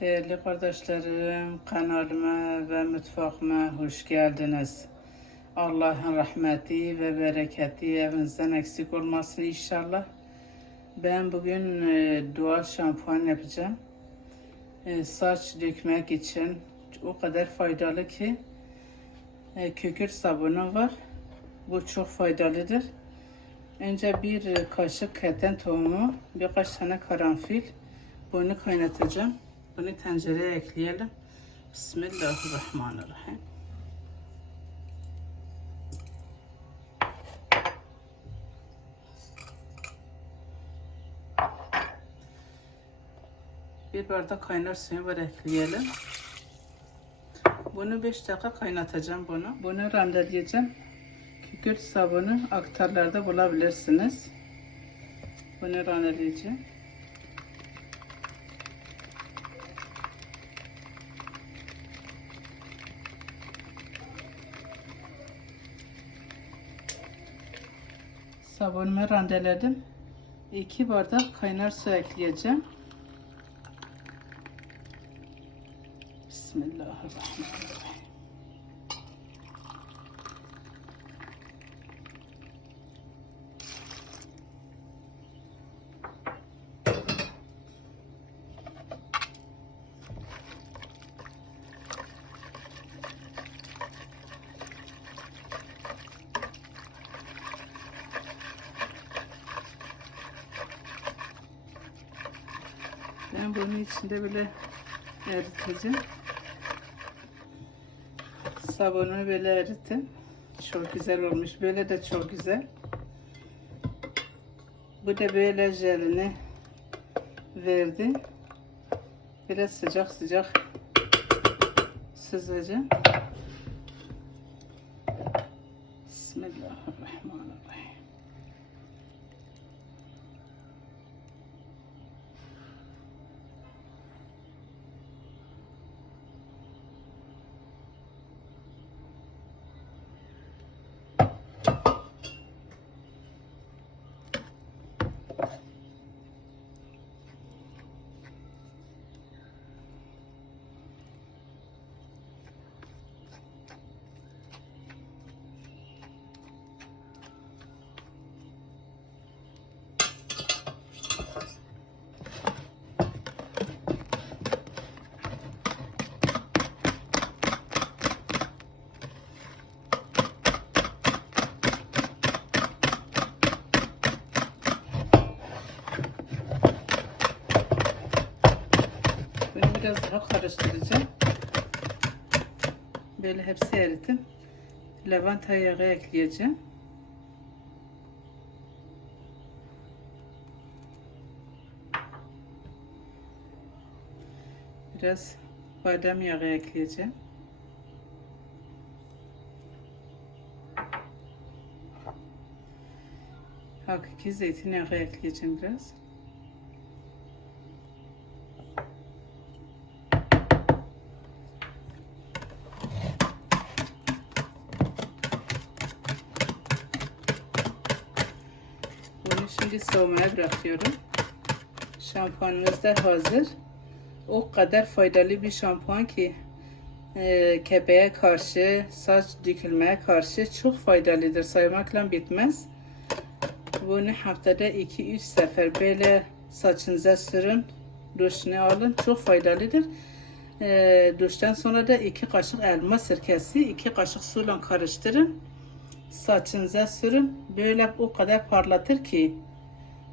Değerli kardeşlerim, kanalıma ve mutfağıma hoş geldiniz. Allah'ın rahmeti ve bereketi evinizden eksik olmasın inşallah. Ben bugün e, doğal şampuan yapacağım. E, saç dökmek için o kadar faydalı ki e, kükürt sabunu var. Bu çok faydalıdır. Önce bir e, kaşık keten tohumu, birkaç tane karanfil. Bunu kaynatacağım. Bunu tencereye ekleyelim. Bismillahirrahmanirrahim. Bir bardak kaynar suyu var ekleyelim. Bunu 5 dakika kaynatacağım bunu. Bunu rendeleyeceğim. Kükürt sabunu aktarlarda bulabilirsiniz. Bunu rendeleyeceğim. Sabunumu rendeledim. 2 bardak kaynar su ekleyeceğim. Bismillahirrahmanirrahim. Ben bunun içinde bile eriteceğim. Sabunu böyle eritin. Çok güzel olmuş. Böyle de çok güzel. Bu da böyle jelini verdi. Biraz sıcak sıcak süzeceğim. Bismillahirrahmanirrahim. Biraz daha karıştıracağım. Böyle hepsi eritim. Lavanta yağı ekleyeceğim. Biraz badem yağı ekleyeceğim. Hakiki zeytinyağı ekleyeceğim biraz. Bunu şimdi soğumaya bırakıyorum. Şampuanımız da hazır. O kadar faydalı bir şampuan ki e, kepeğe karşı, saç dökülmeye karşı çok faydalıdır. Saymakla bitmez. Bunu haftada 2-3 sefer böyle saçınıza sürün. Duşunu alın. Çok faydalıdır. E, duştan sonra da 2 kaşık elma sirkesi, 2 kaşık suyla karıştırın saçınıza sürün. Böyle o kadar parlatır ki